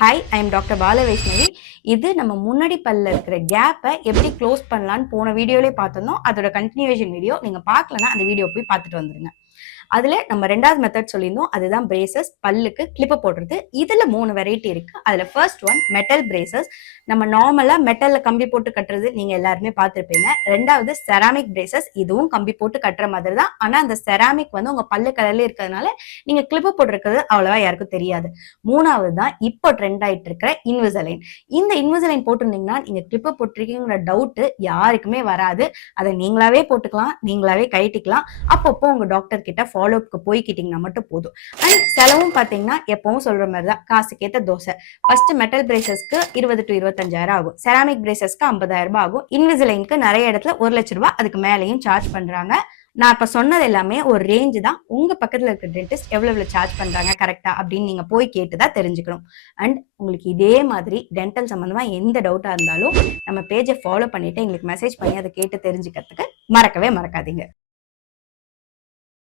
Hi, I am doctor பால வைஷ்ணவி. இது நம்ம முன்னாடி பல்ல இருக்கிற கேப்பை எப்படி க்ளோஸ் பண்ணலான்னு போன வீடியோலேயே பார்த்துருந்தோம். அதோட கண்டினியூவேஷன் வீடியோ நீங்க பார்க்கலன்னா அந்த வீடியோ போய் பார்த்துட்டு வந்துருங்க. அதுல நம்ம ரெண்டாவது மெத்தட் சொல்லியிருந்தோம், அதுதான் பிரேசஸ், பல்லுக்கு கிளிப்பு போடுறது. இதுல 3 வெரைட்டி இருக்கு. அதுல ஃபர்ஸ்ட் ஒன் மெட்டல் பிரேசஸ். நம்ம நார்மலா மெட்டல்ல கம்பி போட்டு கட்டுறது நீங்க எல்லாருமே பார்த்துருப்பீங்க. ரெண்டாவது செராமிக் பிரேசஸ், இதுவும் கம்பி போட்டு கட்டுற மாதிரி தான். ஆனா அந்த செராமிக் வந்து உங்க பல்லு கலர்ல இருக்கிறதுனால நீங்க கிளிப்பு போட்டிருக்கிறது அவ்வளவா யாருக்கும் தெரியாது. மூணாவது தான் இப்போ ட்ரெண்ட் ஆயிட்டு இருக்கிற இன்விசலைன். இந்த இன்விசலைன் போட்டிருந்தீங்கன்னா நீங்க கிளிப்பு போட்டிருக்கீங்கிற டவுட் யாருக்குமே வராது. அதை நீங்களாவே போட்டுக்கலாம், நீங்களாவே கழட்டிக்கலாம். அப்பப்போ உங்க டாக்டர் கிட்ட ஃபாலோஅப்க்கு போய்கிட்டீங்கன்னா மட்டும் போதும். அண்ட் செலவும் பார்த்தீங்கன்னா எப்பவும் சொல்ற மாதிரி தான், காசுக்கேற்ற தோசை. ஃபர்ஸ்ட் மெட்டல் பிரேசஸ்க்கு 20 to 25,000 ஆகும். செராமிக் பிரேசஸ்க்கு 50,000 ரூபாய் ஆகும். இன்விசிலைனுக்கு நிறைய இடத்துல 1,00,000 ரூபாய் அதுக்கு மேலேயும் சார்ஜ் பண்றாங்க. நான் இப்ப சொன்னது எல்லாமே ஒரு ரேஞ்ச் தான். உங்க பக்கத்துல இருக்க டென்டிஸ்ட் எவ்வளவு சார்ஜ் பண்றாங்க கரெக்டா அப்படின்னு நீங்க போய் கேட்டுதான் தெரிஞ்சுக்கணும். அண்ட் உங்களுக்கு இதே மாதிரி டென்டல் சம்பந்தமா எந்த டவுட்டா இருந்தாலும் நம்ம பேஜை ஃபாலோ பண்ணிட்டு எங்களுக்கு மெசேஜ் பண்ணி அதை கேட்டு தெரிஞ்சுக்கிறதுக்கு மறக்கவே மறக்காதீங்க.